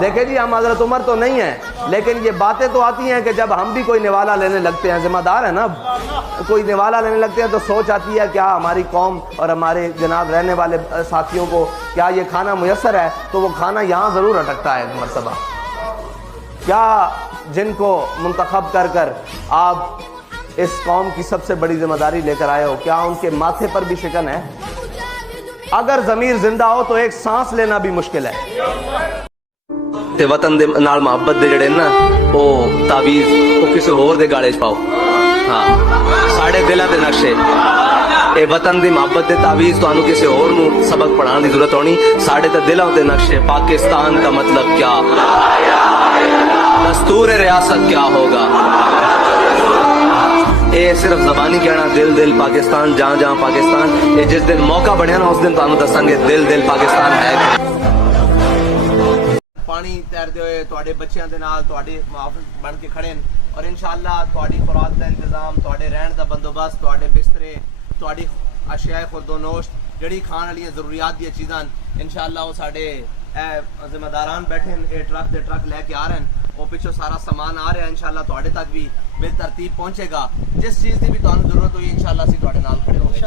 دیکھیں جی ہم حضرت عمر تو نہیں ہیں، لیکن یہ باتیں تو آتی ہیں کہ جب ہم بھی کوئی نوالا لینے لگتے ہیں، ذمہ دار ہیں نا، کوئی نوالا لینے لگتے ہیں تو سوچ آتی ہے کیا ہماری قوم اور ہمارے جناب رہنے والے ساتھیوں کو کیا یہ کھانا میسر ہے، تو وہ کھانا یہاں ضرور اٹکتا ہے ایک مرتبہ۔ کیا جن کو منتخب کر کر آپ اس قوم کی سب سے بڑی ذمہ داری لے کر آئے ہو، کیا ان کے ماتھے پر بھی شکن ہے؟ اگر ضمیر زندہ ہو تو ایک سانس لینا بھی مشکل ہے۔ تے وطن دے نال محبت دے جڑے نا او تعویذ او کسی ہور دے گالے چ پاؤ، ہاں ساڑے دلاں دے نقشے اے وطن دی محبت دے تعویذ تانوں کسی ہور نو سبق پڑھان دی ضرورت ہونی، ساڑے تے دلاں دے نقشے پاکستان کا مطلب کیا، دستور ریاست کیا ہوگا، اے صرف زبانی کہنا دل دل پاکستان جہاں جہاں پاکستان، اے جس دن موقع بنیا نا اس دن تانوں دساں گے دل دل پاکستان ہے۔ پانی تیرتے ہوئے تواڈے بچیاں دے نال تواڈے محافظ بن کے کھڑے ہیں، اور انشاءاللہ تواڈی خوراک دا انتظام، تواڈے رہن دا بندوبست، تواڈے بسترے، تواڈی اشیاء خورد و نوش جڑی کھان والی ضروریات دی چیزاں انشاءاللہ وہ ساڈے ذمہ داران بیٹھے ہیں، اے ٹرک دے ٹرک لے کے آ رہے ہیں، وہ پچھو سارا سامان آ رہا ہے، انشاءاللہ تواڈے تک بھی بے ترتیب پہنچے گا، جس چیز دی بھی تانوں ضرورت ہوئی انشاءاللہ اسی تواڈے نال کھڑے ہوں گے۔